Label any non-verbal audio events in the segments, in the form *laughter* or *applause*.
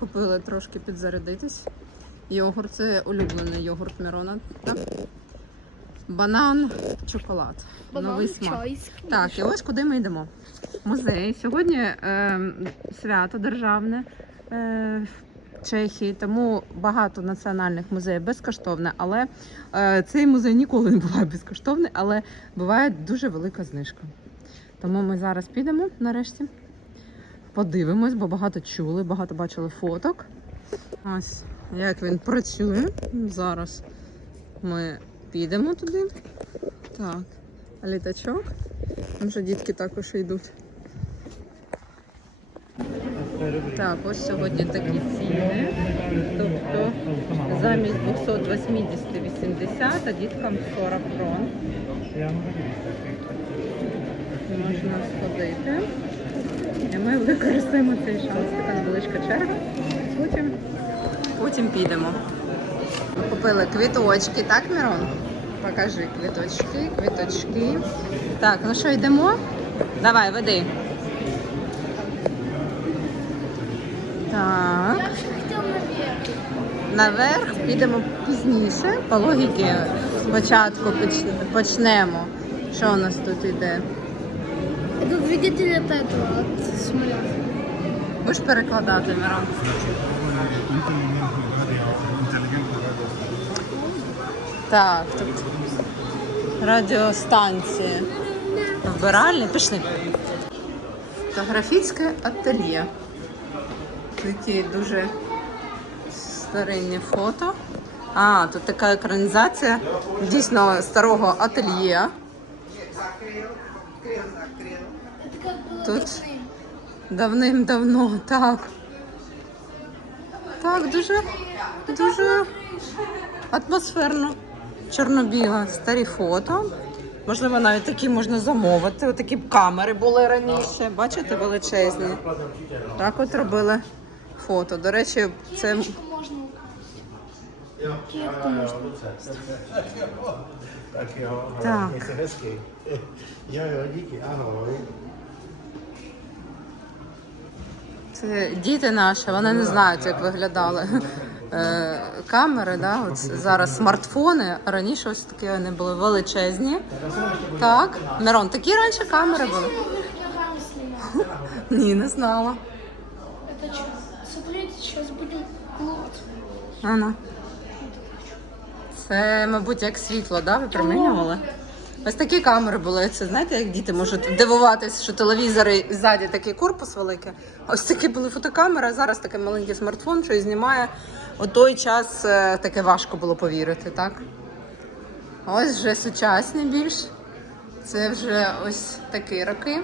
купили трошки підзарядитись. Йогурт це улюблений йогурт Мирона. Так? Банан, чоколад. Новий смак. Так, і ось куди ми йдемо. Музей. Сьогодні е, свято державне е, в Чехії, тому багато національних музеїв безкоштовне, але е, цей музей ніколи не буває безкоштовний, але буває дуже велика знижка. Тому ми зараз підемо нарешті. Подивимось, бо багато чули, багато бачили фоток. Ось як він працює. Зараз ми підемо туди. Так, літачок. Там вже дітки також йдуть. Так, ось сьогодні такі ціни. Тобто замість 280-80, а діткам 40 крон. Можна сходити. І ми використаємо цей шанс. Така невеличка черга. Потім, потім підемо. Ми купили квіточки, так, Мирон? Покажи квіточки, квіточки. Так, ну що, йдемо? Давай, веди. Так. Наверх. Підемо пізніше. По логіки спочатку почнемо. Що у нас тут іде? Это двигатель от этого, от самолета. Будеш перекладати, Мирон? Так, тут радіостанції. Вбиральні, пішли. Фотографічне ательє. Такі дуже старинні фото. А, тут така екранізація дійсно старого ательє Это как было Тут давным. давним-давно, так. Так, дуже, дуже атмосферно. Чорно-біла, старі фото. Можливо, навіть такі можна замовити. Отакі б камери були раніше. Бачите, величезні. Так от робили фото. До речі, це Кепку Це діти наші, вони не знають, як виглядали е, камери. Да? От зараз смартфони. Раніше ось такі вони були величезні. Так, Мирон, такі раніше камери були. Ні, не знала. это что? Смотрите, сейчас будем плот. Ано. Це, мабуть, як світло, да? випромінювали? Ось такі камери були. Це знаєте, як діти можуть дивуватися, що телевізори ззаді такий корпус великий. Ось такі були фотокамери, а зараз такий маленький смартфон, що і знімає. У той час е, таке важко було повірити, так? Ось вже сучасні більш. Це вже ось такі роки.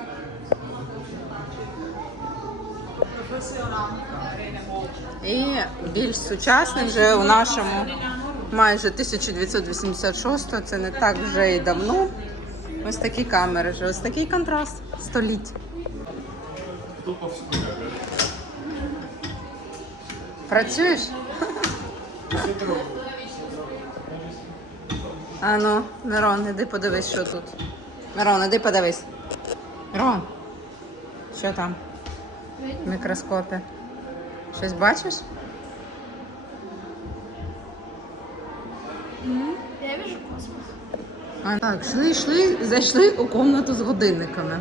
І більш сучасний вже у нашому майже 1986 це не так вже і давно. Ось такі камери, ось такий контраст століть. Працюєш? А ну, Мирон, іди подивись, що тут. Мирон, іди подивись. Мирон, що там? В мікроскопі. Щось бачиш? А, так, йшли, йшли, зайшли у комнату з годинниками.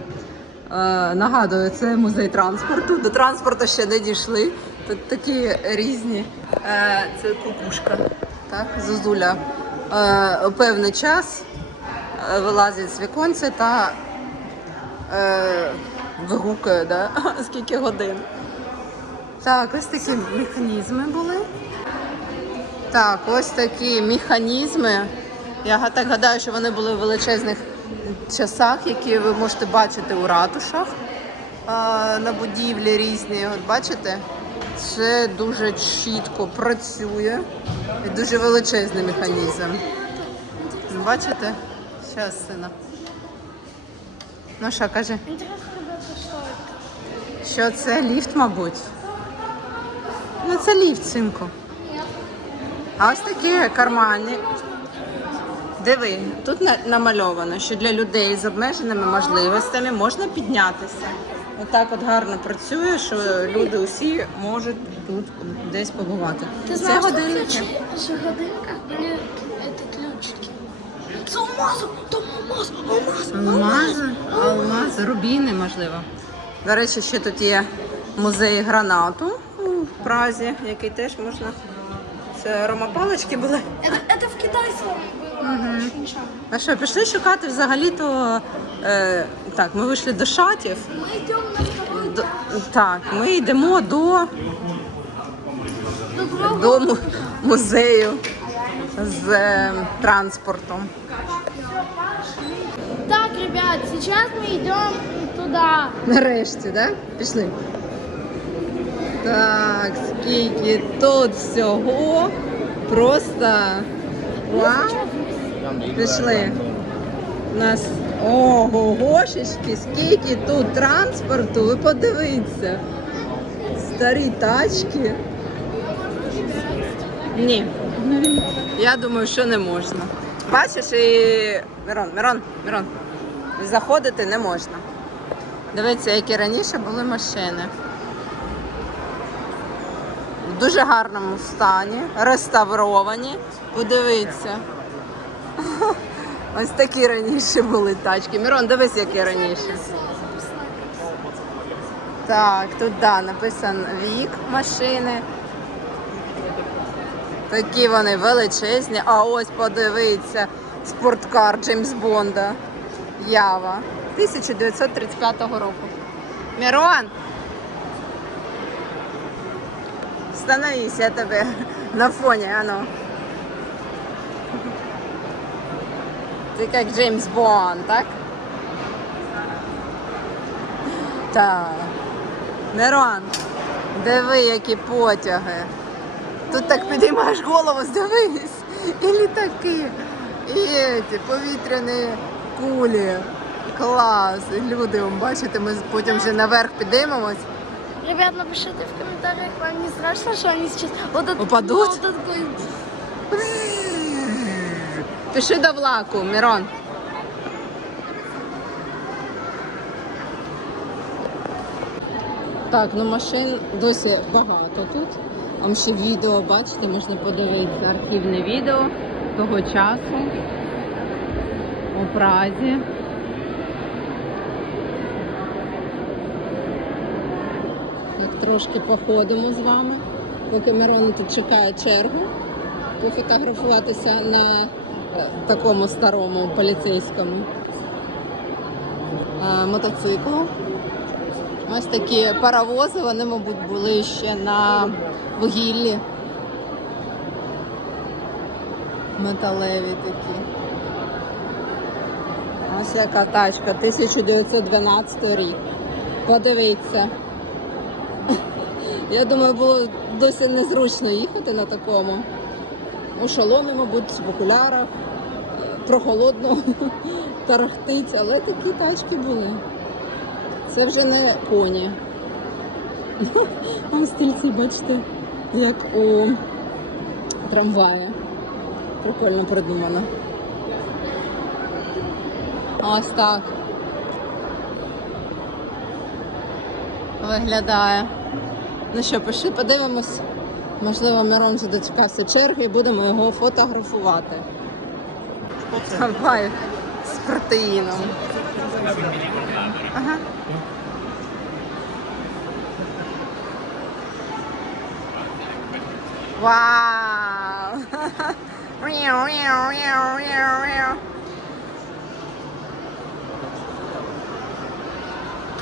Е, нагадую, це музей транспорту. До транспорту ще не дійшли. Тут такі різні. Е, це кукушка. Так, Зозуля е, певний час е, вилазить з віконця та е, вигукує, да? *laughs* скільки годин. Так, ось такі механізми були. Так, ось такі механізми. Я так гадаю, що вони були в величезних часах, які ви можете бачити у ратушах на будівлі різні. От бачите? Це дуже чітко працює і дуже величезний механізм. Бачите? Зараз, сина. Ну що, каже, що це ліфт, мабуть. Ну, це ліфт, синку. А ось такі карманні. Диви, тут на- намальовано, що для людей з обмеженими можливостями можна піднятися. Отак от гарно працює, що люди усі можуть тут десь побувати. Ты Це знаешь, что в годинники. ключи- в годинках были это ключики. С алмазом, там алмаз, алмаз, Алмази, алмази, рубіни, можливо. До речі, ще тут є музей гранату у Празі, який теж можна. Це аромапалички були. Это, это в китайском было очень часто. А що, пішли шукати взагалі-то. Е, так, ми вийшли до шатів. Мы идем на второй До, так, ми йдемо до, до гроба. до му- музею з е, транспортом. Так, ребят, сейчас мы идем туда. Нарешті, да? Пішли. Так, скільки тут всього. Просто вау. Пішли. У нас ого, гошечки, скільки тут транспорту, ви подивіться. Старі тачки. Ні. Я думаю, що не можна. Бачиш, і Мирон, Мирон, Мирон. Заходити не можна. Дивіться, які раніше були машини. В дуже гарному стані, реставровані. Подивіться. Ось такі раніше були тачки. Мирон, дивись, які раніше. Так, тут да, написано вік машини. Такі вони величезні. А ось подивіться, спорткар Джеймс Бонда. Ява. 1935 року. Мирон! Становись, я тебе *laughs* на фоні, ану. Ти як Джеймс Бонд, так? Так. Мирон, диви, які потяги. Тут так підіймаєш голову, здивись. І літаки, і ці повітряні кулі. Клас. І люди, бачите, ми потім вже наверх підіймемось. Ребят, напишите в комментариях, вам не страшно, что они сейчас вот этот, Упадут? вот Піши до влаку, Мирон. Так, ну машин досі багато тут. Там ще відео, бачите, можна подивитися архівне відео того часу у Празі. Як трошки походимо з вами, поки Мирон тут чекає чергу пофотографуватися на такому старому поліцейському мотоциклу. Ось такі паровози, вони, мабуть, були ще на вугіллі. Металеві такі. Ось яка тачка, 1912 рік. Подивіться. *laughs* Я думаю, було досі незручно їхати на такому. У шоломі, мабуть, в окулярах, прохолодно *laughs* тарахтить, але такі тачки були. Це вже не коні. *laughs* А стільці, бачите, як у трамваї. Прикольно придумано. Ось так. Виглядає. Ну що, пішли подивимось. Можливо, Мирон вже дочекався черги і будемо його фотографувати. Давай з протеїном. Ага. Вау!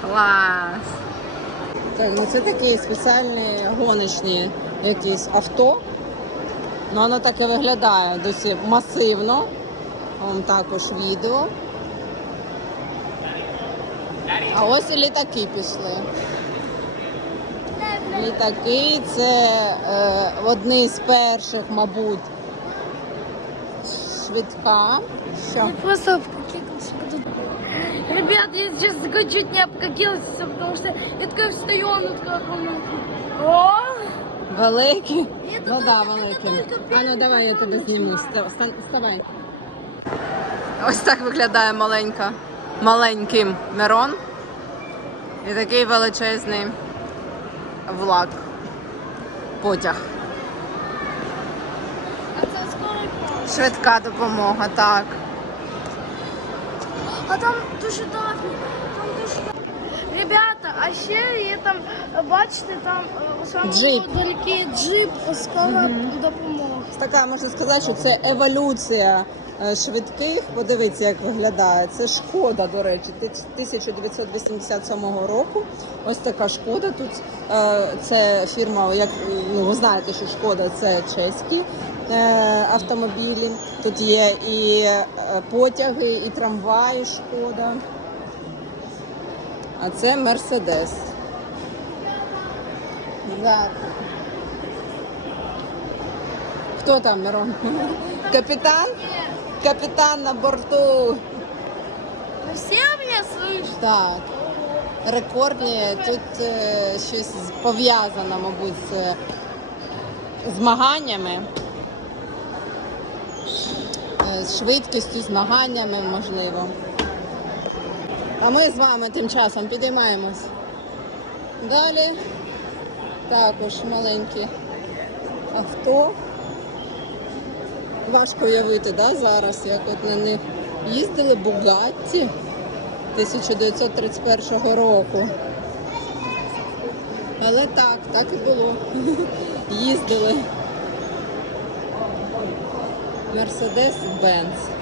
Клас! Так, ну це такі спеціальні гоночні якісь авто. Ну, воно так і виглядає досить масивно. Вам також відео. А ось і літаки пішли. Літаки це е, одні з перших, мабуть, швидка. Що? Я просто обкакился. Ребят, я сейчас чуть не обкакился, потому что я такая встаю, она такая. О! Великий? Ні, Ну то да, тільки- великий. тільки ну давай я тебе зніму. Ста- ста- Вставай. Ось так виглядає маленька, маленький Мирон. І такий величезний влак. Потяг. Швидка допомога, так. А там дуже давні. Там дуже давні. Ребята, а ще є там, бачите, там е, у самому Джип. далекі джип скора допомога. Така можна сказати, що це еволюція е, швидких. Подивіться, як виглядає. Це шкода, до речі, ти- 1987 року. Ось така шкода. Тут е, це фірма, як ну, ви знаєте, що шкода це чеські е, автомобілі. Тут є і е, потяги, і трамваї шкода. А це Мерседес. Так. Хто там, Мирон? Капітан? Капітан на борту. Ви всі мене? Так. Рекордні. Тут е, щось пов'язано, мабуть, з е, змаганнями. Е, З швидкістю, змаганнями, можливо. А ми з вами тим часом підіймаємось. Далі також маленькі авто. Важко уявити, да, зараз, як от на них їздили Бугатті 1931 року. Але так, так і було. *laughs* Їздили. Мерседес Бенц.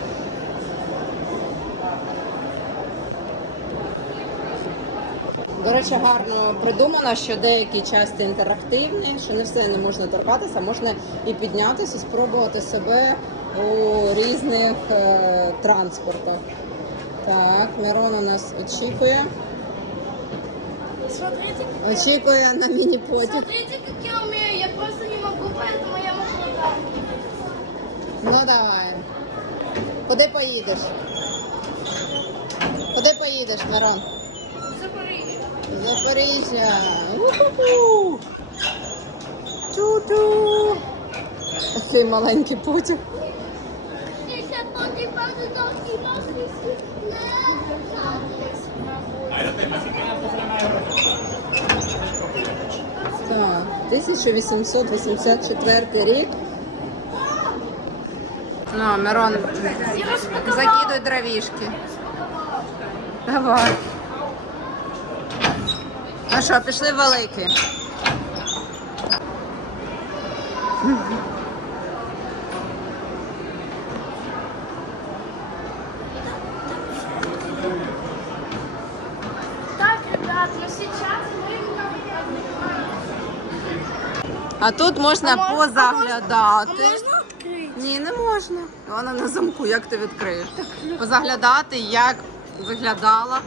До речі, гарно придумано, що деякі частини інтерактивні, що не все не можна торкатися, можна і піднятися, і спробувати себе у різних е, транспортах. Так, Мирон у нас очікує. Смотрите, Очікує на міні-потяг. смотрите, как я умею. Я просто не могу, поэтому я могу вот так. Ну давай. Куди поїдеш? Куди поїдеш, Мирон? У-ху-ху. Ту-ту. Цей маленький потяг. Так, 1884 рік. Ну, Мирон, закидуй дровішки. Давай. Ну що, пішли великі. Отдыхаем. А тут можна А позаглядати. А можна відкрити? Ні, не можна. Вона на замку, як ти відкриєш? Позаглядати, як виглядала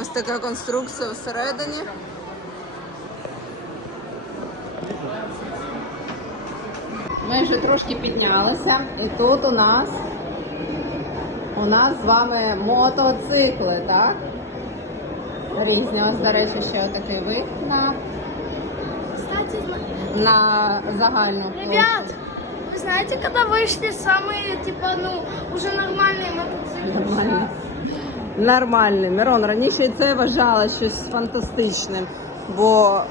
ось така конструкція всередині. Ми вже трошки піднялися, і тут у нас у нас з вами мотоцикли, так? Різні. Ось, до речі, ще отакий вид на, Кстати, зна- на загальну. площу. ребят, вы знаете, когда вышли самые, типа, ну, уже нормальные мотоциклы? Нормально. Нормальний. Мирон, раніше це вважала щось фантастичним, бо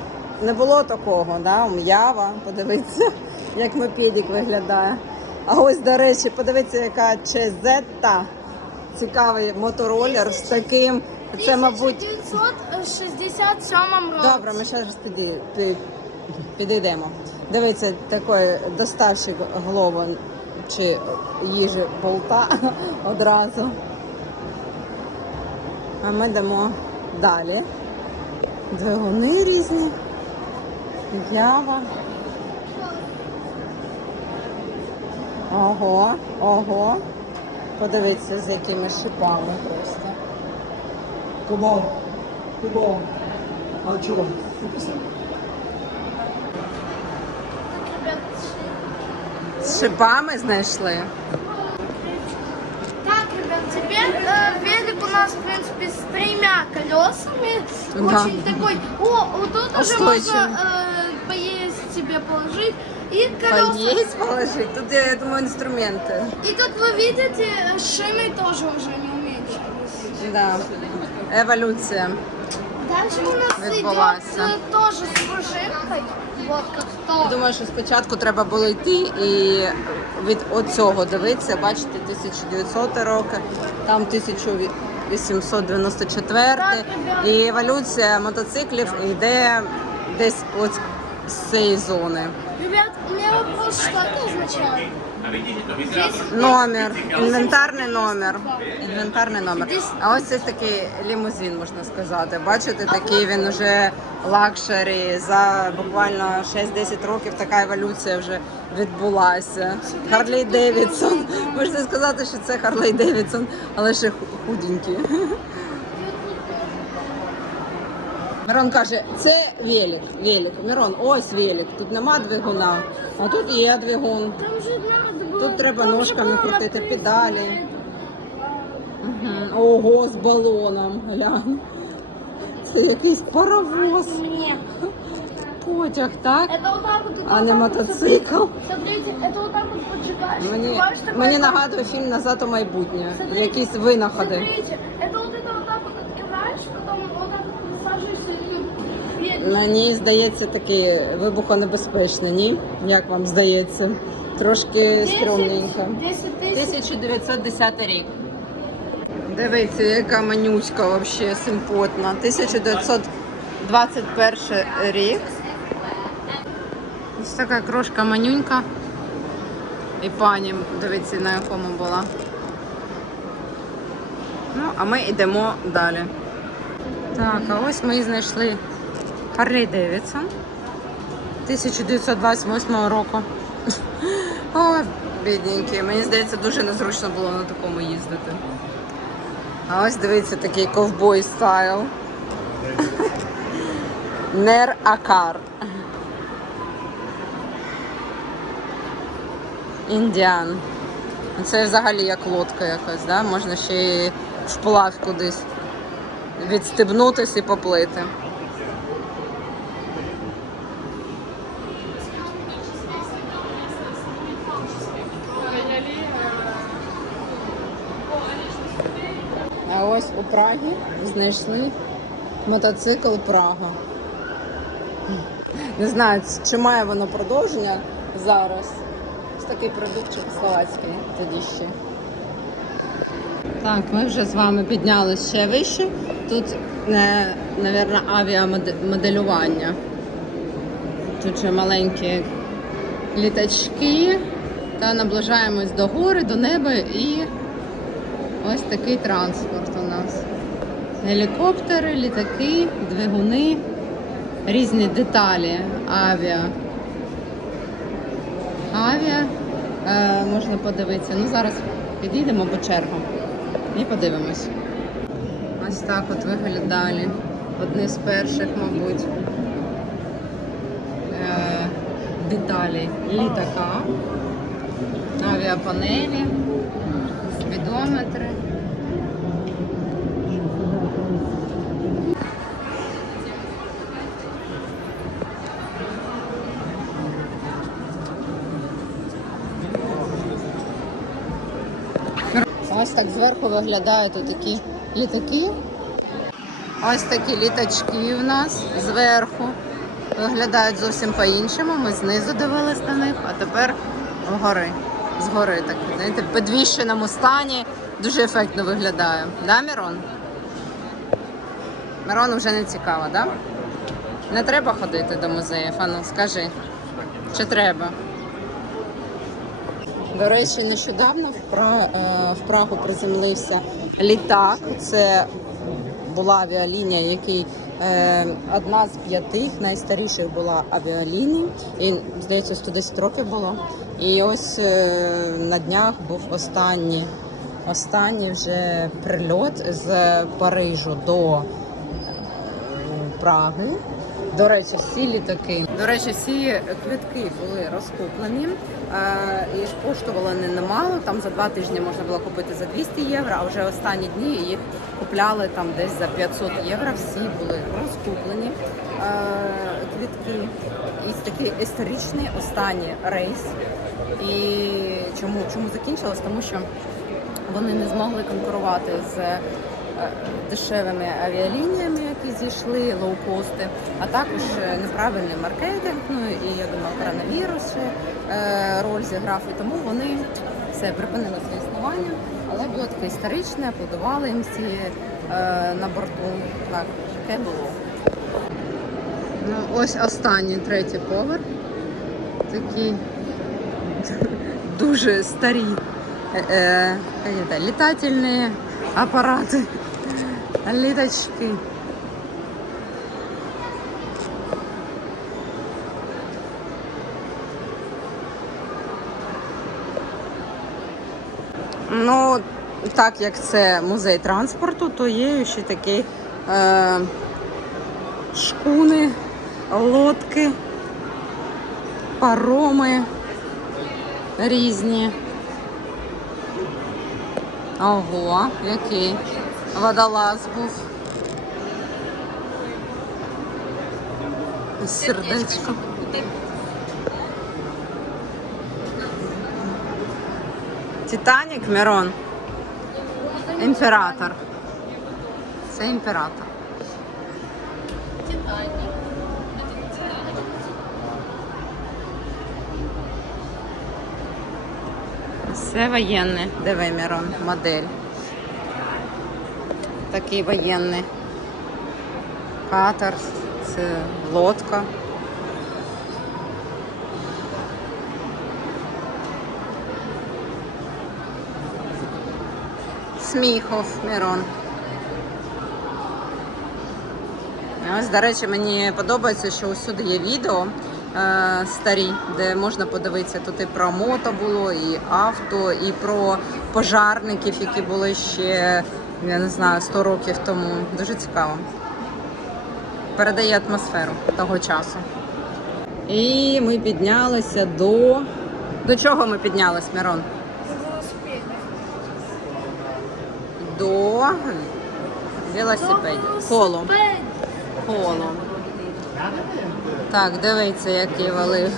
не було такого, да? М'ява, подивіться, як мопедик виглядає. А ось, до речі, подивіться, яка чезетта. Цікавий моторолер з таким. Це, мабуть, 1967 році. Добре, ми ще раз піди, пі- підійдемо. Дивіться, такий доставщик глобу чи їжі болта *laughs* одразу. А ми йдемо далі. Двигуни різні. Ява. Ого, ого. Подивіться, з якими шипами просто. Кубон. Кубон. А чого? З шипами знайшли. Так, ребят, теперь э, велик у нас, в принципе, с тремя колесами. Да. Очень такой. О, вот тут уже Устойчивый. можно э, поесть себе положить. И колеса. Поесть положить? Тут, я думаю, инструменты. И как вы видите, шины тоже уже не уменьшились. Да. Еволюція. Дальше у нас Відбулася. идет э, тоже с пружинкой. Вот как то. Думаю, що спочатку треба було йти і від оцього дивитися, бачите, 1900 роки, там 1894 і еволюція мотоциклів йде десь от з цієї зони. Ребят, у мене вопрос, що це означает? Номер, інвентарний номер. Інвентарний номер. А ось це такий лімузин, можна сказати. Бачите, такий він вже лакшері. За буквально 6-10 років така еволюція вже відбулася. Харлей Девідсон. Можна сказати, що це Харлей Девідсон, але ще ху- худенький. Мирон каже, це велик, велик. Мирон, ось велик. Тут нема двигуна, а тут є двигун. Там же. Тут треба там же ножками было крутити написано. педалі. Мгм. Ого, з балоном. Глянь. Це якийсь паровоз. Нет. Потяг, так? Это вот так вот. это А вот не так вот, мотоцикл. Смотрите, это вот так вот поджигаешь. Мені, открываешь такой мені вот- нагадує фільм Назад у майбутнє. Смотрите, Якісь винаходи. Смотрите, это вот это вот так вот открываешь, потом вот так вот насаживаешься и едешь. Мені здається, таке вибухонебезпечне, ні? Як вам здається? Трошки стрьомненько. 10 тысяч. 1910 рік. Дивіться, яка манюська вообще симпотна. 1921 рік. Ось така крошка манюнька. І пані, дивіться, на якому була. Ну, а ми йдемо далі. Так, а ось ми знайшли Харлей Девідсон 1928 року. О, бідненький. Мені здається, дуже незручно було на такому їздити. А ось дивіться, такий ковбой стайл. Нер Акар. Індіан. Це взагалі як лодка якась, да? можна ще й вплав кудись відстебнутись і поплити. Прагі знайшли мотоцикл Прага. Не знаю, чи має воно продовження зараз. Ось такий продукт чехословацький тоді ще. Так, ми вже з вами піднялися ще вище. Тут, е, напевно, авіамоделювання. Тут ще маленькі літачки. Та наближаємось до гори, до неба і ось такий транспорт у нас. Гелікоптери, літаки, двигуни, різні деталі авіа. Авіа е, можна подивитися. Ну зараз підійдемо по чергам і подивимось. Ось так от виглядали. Одні з перших, мабуть, е, деталі літака, авіапанелі, спідометри. Ось так зверху виглядають такі літаки. Ось такі літачки в нас зверху. Виглядають зовсім по-іншому. Ми знизу дивились на них, а тепер вгори. Згори так, знаєте, в підвішеному стані. Дуже ефектно виглядає. Да, Мірон? Мирону вже не цікаво, так? Да? Не треба ходити до музеїв, ану, скажи. Чи треба? До речі, нещодавно е, в Прагу приземлився літак. Це була авіалінія, який е, одна з п'яти найстаріших була авіаліній. І, здається, 110 років було. І ось е, на днях був останній, останній вже прильот з Парижу до Праги. До речі, всі літаки. До речі, всі квитки були розкуплені е, і коштували не немало. Там за два тижні можна було купити за 200 євро, а вже останні дні їх купляли там десь за 500 євро. Всі були розкуплені е, квитки. І такий історичний останній рейс. І чому, чому закінчилось? Тому що вони не змогли конкурувати з е, дешевими авіалініями, які зійшли, лоукости, а також е, неправильний маркетинг. Ну і я думаю, коронавірус ще е, роль зіграв. І тому вони все припинили своє існування, але таке історичне, аплодували їм всі е, на борту. Так, таке було. Ну, ось останній третій поверх. Такий *laughs* дуже старі літательні апарати, літачки. Ну, так як це музей транспорту, то є ще такі е, шкуни, лодки, пароми різні. Ого, який водолаз був. Сердечко. Титанік, Мирон. Імператор. Це імператор. Все воєнне. Диви, Мирон, модель. Такий воєнний. Катер, це лодка. Сміхов, Мирон. Ось, до речі, мені подобається, що усюди є відео е, старі, де можна подивитися. Тут і про мото було, і авто, і про пожарників, які були ще, я не знаю, 100 років тому. Дуже цікаво. Передає атмосферу того часу. І ми піднялися до. До чого ми піднялись, Мирон? До велосипедів. Коло. Коло. Так, дивіться, який валив.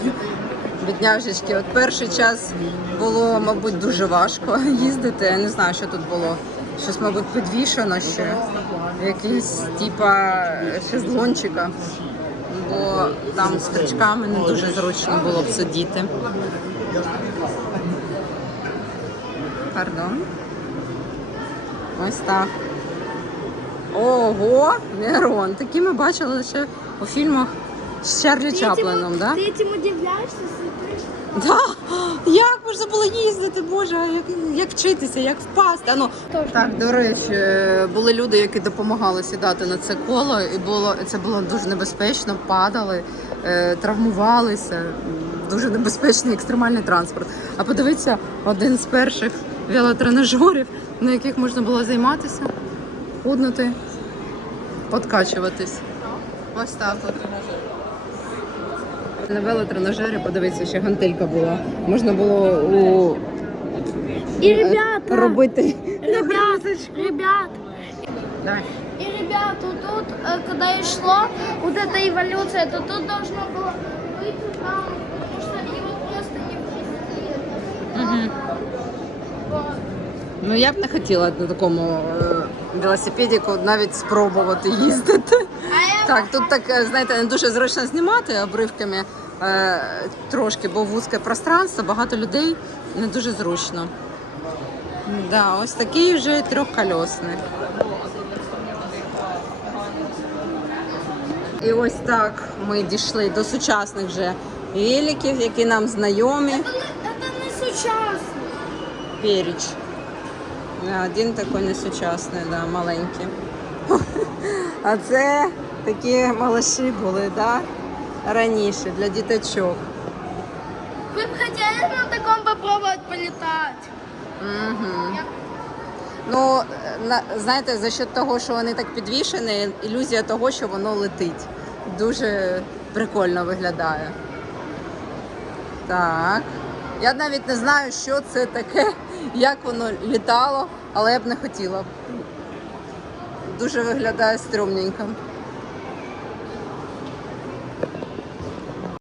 Бідняжечки, от перший час було, мабуть, дуже важко їздити. Я не знаю, що тут було. Щось, мабуть, підвішено ще. Якийсь типа шезлончика. Бо там з крючками не дуже зручно було б сидіти. Пардон. Ось так. Ого, Мирон, такі ми бачили лише у фільмах з Чарлі Чаплином, да? Ты этим удивляешься, смотришь? Да. Як можна було їздити, Боже, як, як вчитися, як впасти. А Ну, так, до речі, були люди, які допомагали сідати на це коло, і було це було дуже небезпечно, падали, е, травмувалися. Дуже небезпечний екстремальний транспорт. А подивіться, один з перших велотренажерів, на яких можна було займатися, худнути, подкачуватись. Ось так от. На велотренажері, подивіться, ще гантелька була. Можна було у И ребята, робити. ребят, ребят, Давай. и ребят, вот тут, э, когда и шло вот эта эволюция, то тут должно было быть там, потому что его просто не впустили. Угу. Ну я б не хотіла на такому е, велосипедіку навіть спробувати їздити. Так, тут так, е, знаєте, не дуже зручно знімати обривками е, трошки, бо вузьке пространство, багато людей не дуже зручно. Да, ось такий вже трьохкольосний. І ось так ми дійшли до сучасних вже великів, які нам знайомі. это не сучасно. Періч. Да, Один такий несучасний, да, маленький. *laughs* А це такі малыші були, да? раніше для діточок. Вы бы хотели на таком попробовать полетать? Угу. Ну, на, знаєте, за счет того, що вони так підвішені, ілюзія того, що воно летить. Дуже прикольно виглядає. Так. Я навіть не знаю, що це таке, як воно літало, але я б не хотіла. Дуже виглядає стрьомненько.